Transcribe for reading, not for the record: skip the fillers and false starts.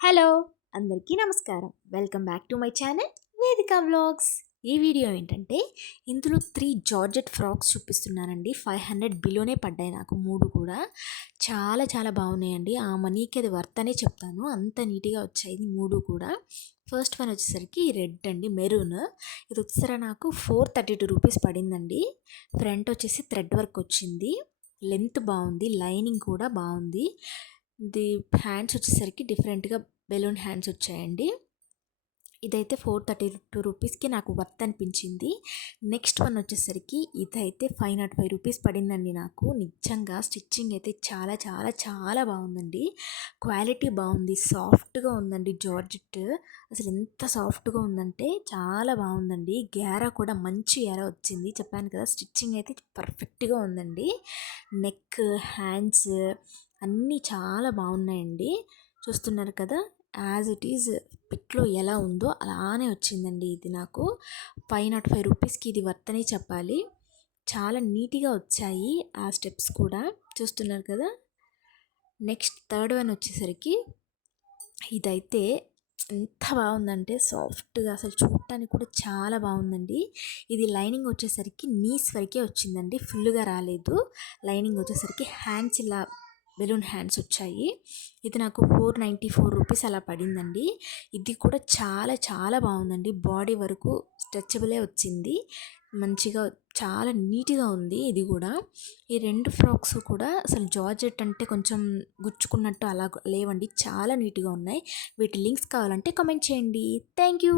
Hello అందరికీ నమస్కారం. Welcome back to my channel వేదిక వ్లాగ్స్. ఈ వీడియో ఏంటంటే ఇందులో 3 జార్జెట్ ఫ్రాక్స్ చూపిస్తున్నానండి. 500 బిలోనే పడ్డాయి నాకు 3 కూడా. చాలా చాలా బాగున్నాయండి. ఆ మనీకి అది వర్త్ అనే చెప్తాను. అంత నీట్గా వచ్చాయి 3 కూడా. ఫస్ట్ వన్ వచ్చేసరికి రెడ్ అండి, మెరూన్. ఇది వచ్చేసరికి నాకు 432 రూపీస్ పడిందండి. ఫ్రంట్ వచ్చేసి థ్రెడ్ వర్క్ వచ్చింది. లెంత్ బాగుంది, లైనింగ్ కూడా బాగుంది. ఇది హ్యాండ్స్ వచ్చేసరికి డిఫరెంట్గా బెలూన్ హ్యాండ్స్ వచ్చాయండి. ఇదైతే 432 రూపీస్కి నాకు వర్త్ అనిపించింది. నెక్స్ట్ వన్ వచ్చేసరికి ఇదైతే 505 రూపీస్ పడిందండి నాకు. నిజంగా స్టిచ్చింగ్ అయితే చాలా చాలా చాలా బాగుందండి. క్వాలిటీ బాగుంది, సాఫ్ట్గా ఉందండి. జార్జెట్ అసలు ఎంత సాఫ్ట్గా ఉందంటే చాలా బాగుందండి. గ్యారా కూడా మంచి గ్యారా వచ్చింది. చెప్పాను కదా, స్టిచ్చింగ్ అయితే పర్ఫెక్ట్గా ఉందండి. నెక్, హ్యాండ్స్ అన్నీ చాలా బాగున్నాయండి. చూస్తున్నారు కదా, యాజ్ ఇట్ ఈజ్ పిక్లో ఎలా ఉందో అలానే వచ్చిందండి. ఇది నాకు 505 రూపీస్కి ఇది వర్త్ అని చెప్పాలి. చాలా నీట్గా వచ్చాయి ఆ స్టెప్స్ కూడా. చూస్తున్నారు కదా. నెక్స్ట్ థర్డ్ వన్ వచ్చేసరికి ఇదైతే ఎంత బాగుందంటే సాఫ్ట్గా, అసలు చూడటానికి కూడా చాలా బాగుందండి. ఇది లైనింగ్ వచ్చేసరికి నీస్ వరకే వచ్చిందండి, ఫుల్గా రాలేదు. లైనింగ్ వచ్చేసరికి హ్యాండ్స్ ఇలా బెలూన్ హ్యాండ్స్ వచ్చాయి. ఇది నాకు 494 రూపీస్ అలా పడిందండి. ఇది కూడా చాలా చాలా బాగుందండి. బాడీ వరకు స్ట్రెచబులే వచ్చింది. మంచిగా చాలా నీట్గా ఉంది ఇది కూడా. ఈ 2 ఫ్రాక్స్ కూడా అసలు జార్జెట్ అంటే కొంచెం గుచ్చుకున్నట్టు అలా లేవండి, చాలా నీట్గా ఉన్నాయి. వీటి లింక్స్ కావాలంటే కామెంట్ చేయండి. Thank you.